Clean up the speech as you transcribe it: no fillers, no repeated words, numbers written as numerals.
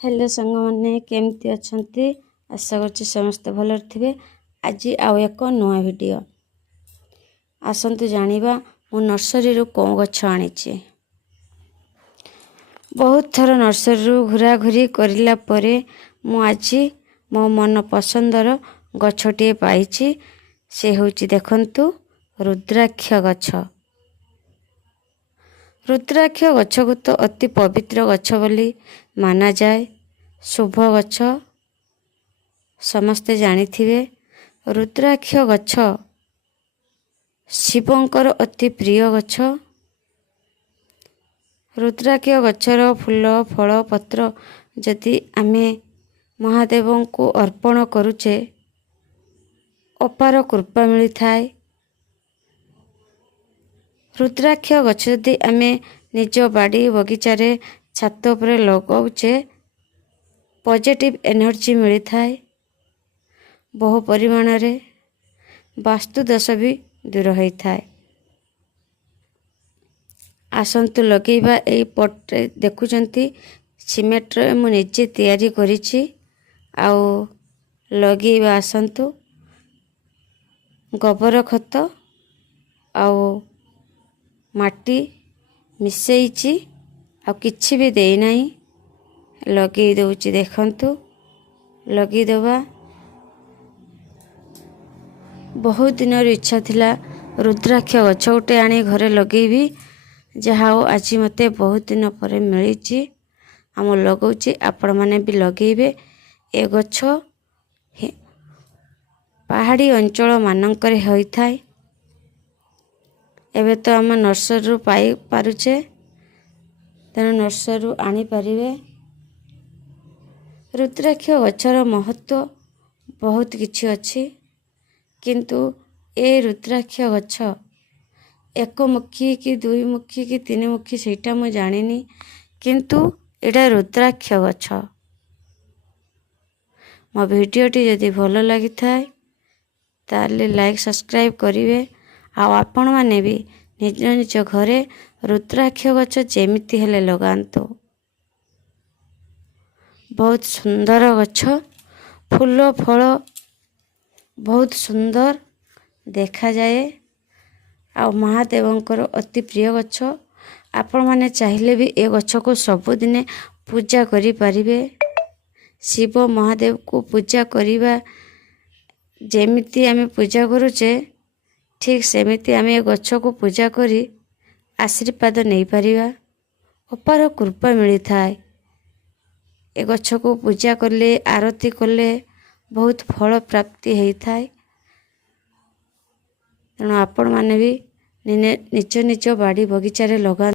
Hello संग मैंने केमती अच्छंती आशा करछि समस्त भलर थिबे। आज आउ एक नुआ वीडियो आसंतु जानिबा मो नर्सरी रु को गछ आनिछि। बहुत थर नर्सरी रु घुरा घुरी करिला परे मु आज मो मन पसंदर गछटिए पाइछि। से होछि देखंतु रुद्राक्ष गछ। रुद्राक्ष गछ को तो अति पवित्र गछ बोली माना जाए। शुभ गछ समस्ते जानिथिबे। रुद्राक्ष गछ शिवंकर अति प्रिय गछ। रुद्राक्ष गछर फूल फल पत्र जदि आमे महादेव को अर्पण करुचे अपार कृपा मिली थाए। रुद्राक्ष गछ जदि आमे निज बाड़ी बगीचारे छात उपरे लगाउचे पॉजिटिव एनर्जी मिली थाए। बहु परिमाण रे वास्तु दोष भी दूर होई थाए। आसंतु लगेबा एई पट देखुचंती सीमेंट रे मु निजे तैयारी करिछि। आउ लगेबा आसंतु गोबर खत आउ माटी मिसेइछि आ किछि भी देई नाही। लगे दउछि देखंतु लगे देबा। बहुत दिन इच्छा थिला रुद्राक्ष गछ उठे आनी घरे लगेबी। जहा आज मते बहुत दिन पर मिली आम लगौछि। आपण माने भी लगेबे। ए गछ पहाड़ी अंचल मानकर होई थाए। एबे तो आम नर्सरी पाई पारुचे तेणु नर्सरी आनी पारिबे। रुद्राक्ष गछर महत्व बहुत किछि अछि किंतु ए रुद्राक्ष गछ एक मुखी कि दुई मुखी कि तीन मुखी सेटा मु जानिनी किंतु एटा रुद्राक्ष गछ। मो वीडियोटी जदि भल लगी थाए ताले लाइक सब्सक्राइब करिवे। आ आपण माने भी निज निज घरे रुद्राक्ष गछ जेमिति हेले लगांतो। बहुत सुंदर गछ फूल फल बहुत सुंदर देखा जाए। आ महादेवंकर अति प्रिय गछ। आपण माने चाहिले भी ए गछ को सबुदिने पूजा करि परिबे। शिव महादेव को पूजा करिबा जेमिति आमे पूजा करूचे ठीक सेमिति आमे गछ को पूजा करी आशीर्वाद नहीं पारिबा। अपार कृपा मिली थाए। ए गछ को पूजा कले आरती कले बहुत फल प्राप्ति होई थाए। तेणु आपण माने भी निज निज बाड़ी बगीचारे लगा।